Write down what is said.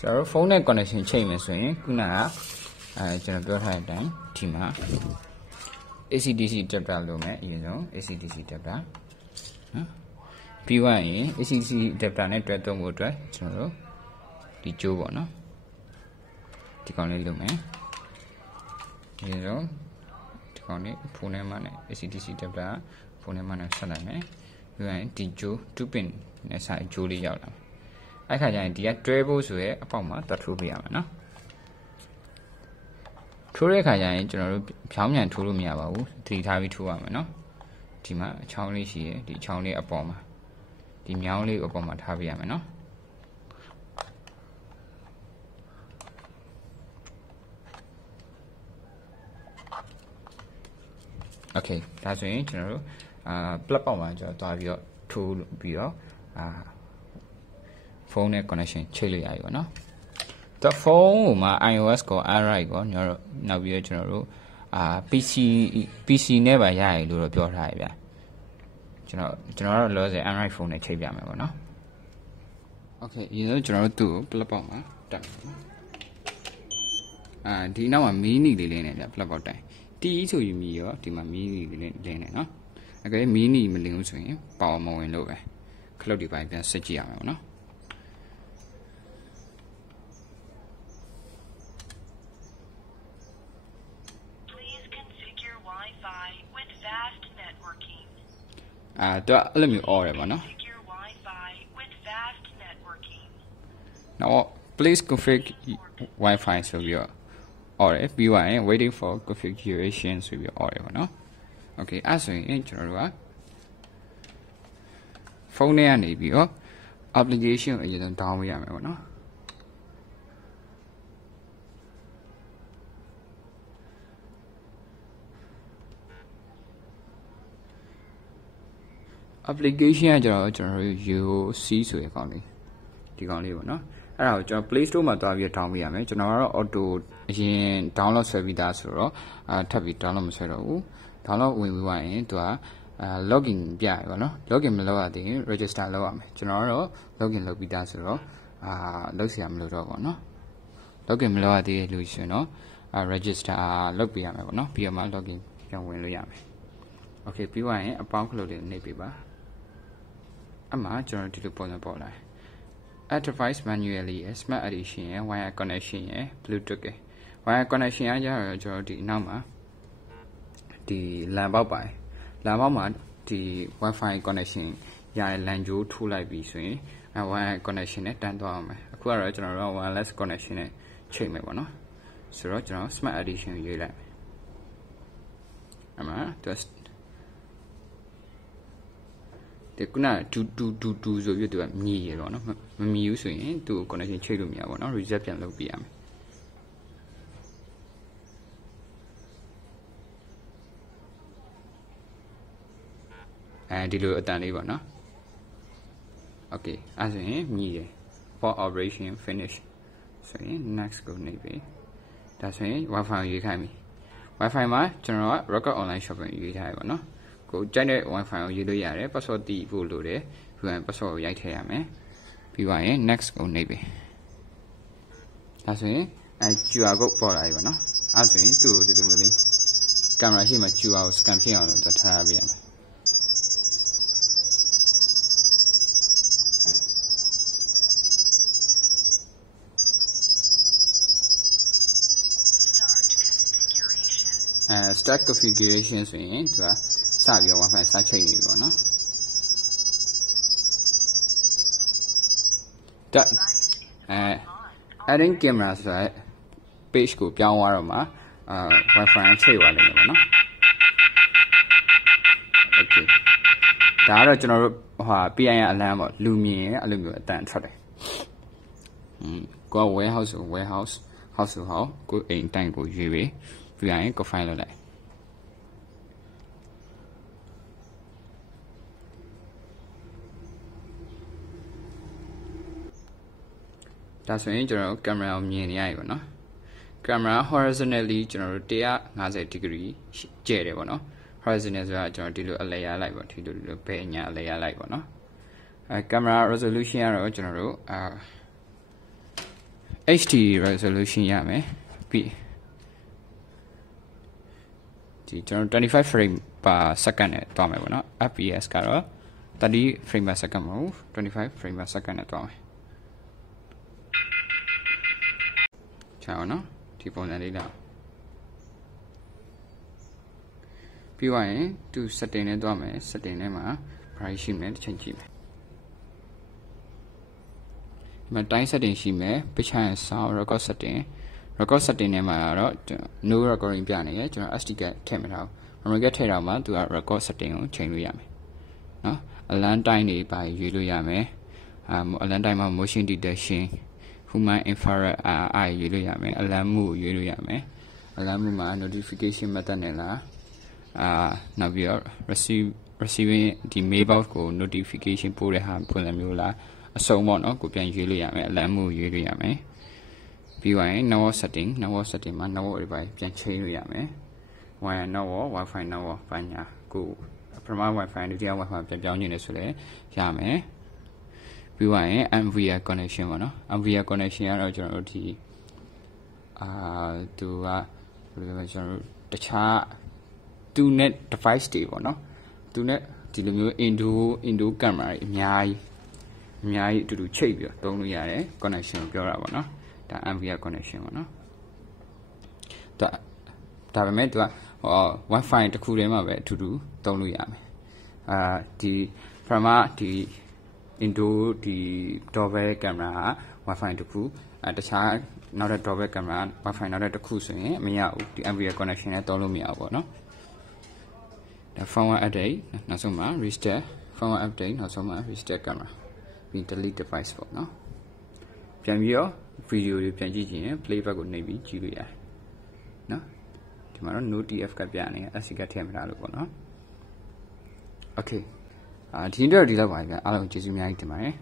So phone connection chain is saying kuna general time tima ACDC adapter lo me you know ACDC adapter P1 ACDC adapter နဲ့တွဲသုံးဖို့အတွက်ကျွန်တော်တို့ဒီကြိုးပေါ့နော်ဒီကောင်လေးလုပ်မယ်ဒီတော့ဒီကောင်လေးဖုန်းထဲမှာနဲ့ ACDC adapter ဖုန်းထဲမှာနဲ့ဆက်လိုက်မယ်ပြီးရင်ဒီကြိုး2 pin နဲ့ဆိုင်ကြိုးလေးရောက်လာအဲ့ခါကျရင်ဒီကတွဲဖို့ဆိုရဲအပေါက်မှာတတ်ထိုးပေးရမယ်နော်ထိုးတဲ့ခါကျရင်ကျွန်တော်တို့ဖြောင်းမြန်ထိုးလို့မရပါဘူးသတိထားပြီးထိုးရမယ်နော်ဒီမှာအချောင်းလေးရှိရဲဒီအချောင်းလေးအပေါ်မှာဒီမြောင်းလေးအပေါ်မှာထားပေးရမယ်နော်โอเคဒါဆိုရင်ကျွန်တော်တို့plug ပေါက်မှာကျွန်တော်တွားပြီးတော့ထိုးပြီးတော့ဖုန်းနဲ့ connection ချိတ်လို့ရပြီပေါ့နော်။ဒါဖုန်းကိုမှ iOS ကို Android ကိုညတော့နောက်ပြီးတော့ကျွန်တော်တို့PC နဲ့ပါရရလို့တော့ပြောထားရဗျာ။ကျွန်တော်တော့လောဆယ် Android ဖုန်းနဲ့ချိတ်ပြမယ်ပေါ့နော်။ Okay ဒီတော့ကျွန်တော်တို့သူ့ကို plug ပေါက်မှာတက်မယ်နော်။ဒီနောက်မှာ mini လေးလေးနဲ့ဗျာ plug ပေါက်တိုင်။တီးဆိုရင်မီရောဒီမှာ mini လေးလေးနဲ့နော်။အဲ့ကလေး mini မလင်းလို့ဆိုရင် power မဝင်လို့ပဲ။ခလုတ်ဒီပိုင်းပြန်ဆက်ကြည့်ရမယ်ပေါ့နော်။ Let me order one. Now, please configure Wi-Fi so your order. If you are waiting for configuration so your order one. Okay, as in general, phone and your application is down with one. Application ကကျွန်တော်တို့ UC ဆိုတဲ့ကောင်လေးဒီကောင်လေးပေါ့နော်အဲ့ဒါကိုကျွန်တော် Play Store မှာတွားပြီး download ပေးရမယ်ကျွန်တော်ကတော့ auto အရင် download ဆွဲပြီးသားဆိုတော့ထပ်ပြီး download မဆွဲတော့ဘူး download ဝင်ပြီးသွားရင်သူကlogin ပြရပါတော့ login မလုပ်ရသေးရင် register လုပ်ရမယ်ကျွန်တော်ကတော့ login လုပ်ပြီးသားဆိုတော့လုပ်เสียမလို့တော့ပေါ့နော် login မလုပ်ရသေးလို့ရှင်တော့register လုပ်ပေးရမယ်ပေါ့နော်ပြီးတော့မှ login ပြန်ဝင်လို့ရမယ် Okay ပြီးသွားရင်အပေါင်းခလို့လေးနှိပ်ပေးပါအမှကျွန်တော်ဒီလိုပုံစံပေါ်လာ Advice manually smart addition ရယ် wire connection ရယ် bluetooth ရယ် wire connection ကကျတော့ကျွန်တော်ဒီနောက်မှာဒီ LAN ပေါက်ပါတယ် LAN ပေါက်မှာဒီ wifi connection ရတဲ့ LAN ကြိုးထိုးလိုက်ပြီးဆိုရင်wire connection နဲ့တန်းသွားအောင်မယ်အခုကတော့ကျွန်တော်တို့ wireless connection နဲ့ချိန်မယ်ပေါ့နော်ဆိုတော့ကျွန်တော် smart addition ကိုရွေးလိုက်မယ်အမှဒီကနတူဆိုပြီးတော့မြည်ရတော့နော်မမြည်ဘူးဆိုရင်သူ့ကို connection ချိတ်လို့မရပါဘူးเนาะ reset ပြန်လုပ်ပြရမယ်ဒီလိုအတန်လေးပေါ့နော် Okay အဲ့ဆိုရင်မြည်ရ for operation finish ဆိုရင် next ကိုနေပြီဒါဆိုရင် wifi ကိုရွေးခိုင်းပြီ wifi မှာကျွန်တော်က rocket online shopping ရွေးထားရပါတော့ကိုကြိုက်တဲ့ wifi ကိုရေးလို့ရတယ် password တည်ဖို့လိုတယ်ပြီးရင် password ကိုရိုက်ထည့်ရမယ်ပြီးသွားရင် next ကိုနှိပ်ပြီဒါဆိုရင်QR code ပေါ်လာပြီပေါ့နော်အဲ့ဆိုရင်သူ့ကိုဒီလိုမျိုးလေးကင်မရာရှိမှ QR ကို scan ဖြစ်အောင်လို့ထားရပြရမယ်start configuration ဆိုရင်သူကစပြီးတော့ wifi စချိတ်နေပြီပေါ့နော်ဒါ adding camera ဆိုတဲ့ page ကိုပြောင်းသွားတော့မှwifi ချိတ်သွားလိမ့်မယ်ပေါ့နော် okay ဒါကတော့ကျွန်တော်တို့PI အလမ်းပေါ့လူမြင်အဲ့လိုမျိုးအတန်ထွက်တယ်ကိုက warehouse ဆို warehouse house ဆို house ကိုအိမ်တိုင်းကိုရွေးပြီးပြီးရင်ကို file လုပ်လိုက်ဒါဆိုရင်ကျွန်တော်တို့ကင်မရာကိုမြင်နေရပြီပေါ့နော်ကင်မရာ horizontally ကျွန်တော်တို့150 degree ကျဲတယ်ပေါ့နော် horizontal ဆိုတာကျွန်တော်ဒီလိုအလဲရလိုက်ပေါ့ဒီလိုဘယ်ညာအလဲရလိုက်ပေါ့နော်ကင်မရာ resolution ကတော့ကျွန်တော်တို့ HD resolution ရမယ်ပြီးဒီကျွန်တော်25 frame per second နဲ့တွားမယ်ပေါ့နော် FPS ကတော့30 frame per second မဟုတ်25 frame per second နဲ့တွားမယ်ချောင်းနော်ဒီပုံစံလေးတော့ပြီးသွားရင်သူ setting နဲ့တွားမယ် setting ထဲမှာ price ရှိမယ်တစ်ချိန်ကြည့်မယ်ဒီမှာ time setting ရှိမယ် picture and sound record setting ထဲမှာတော့ no recording ပြနေတယ်ကျွန်တော် SD card ထည့်မှာတော့ memory card ထည့်တော့မှသူက record setting ကိုချိန်လို့ရမယ်နော် alarm time တွေပါရွေးလို့ရမယ်alarm time မှာ motion detection human infrared ရွေးလို့ရမယ် alarm mode ရွေးလို့ရမယ် alarm mode မှာ notification method နဲ့လားနောက်ပြီးတော့ receiving ဒီ mailbox ကို notification ပို့တဲ့ဟာပုံစံမျိုးလားအစုံပေါ့နော်ကိုပြန်ရွေးလို့ရမယ် alarm mode ရွေးလို့ရမယ်ပြီးသွားရင် network setting မှာ network တွေပါပြန်ချိန်လို့ရမယ် wire network wifi network ဘာညာကိုပထမ wifi ဒုတိယ wifi ပြန်ပြောင်းနေတယ်ဆိုလည်းရမယ်ပြီးသွားရင် MVR connection ပေါ့နော် MVR connection ကတော့ကျွန်တော်တို့ဒီသူကဘယ်လိုလဲကျွန်တော်တို့တခြားသူနဲ့ device တွေပေါ့နော်သူနဲ့ဒီလိုမျိုး indoor camera တွေအများကြီးအတူတူချိတ်ပြီးတော့သုံးလို့ရတယ် connection ကိုပြောတာပေါ့နော်ဒါ MVR connection ပေါ့နော်ဒါပေမဲ့သူကwifi တစ်ခုတည်းမှာပဲအတူတူသုံးလို့ရမယ်ဒီပထမဒီ indoor ဒီ doorbell camera က wifi တစ်ခုတခြားနောက်တဲ့ doorbell camera wifi နောက်တဲ့တစ်ခုဆိုရင်မရဘူးဒီ MVR connection နဲ့သုံးလို့မရဘူးပေါ့နော်ဒါ firmware update နောက်ဆုံးမှာ restart firmware update နောက်ဆုံးမှာ restart camera ပြီး delete device ပေါ့နော်ပြန်ပြီးတော့ video တွေပြန်ကြည့်ရင် playback ကိုနှိပ်ပြီးကြည့်လို့ရတယ်နော်ဒီမှာတော့ no tf ကပြနေSD ကထည့်မထားလို့ပေါ့နော် okay ဒီတော့ဒီလောက်ပါဗျာအားလုံးကျေးဇူးအများကြီးတင်ပါတယ်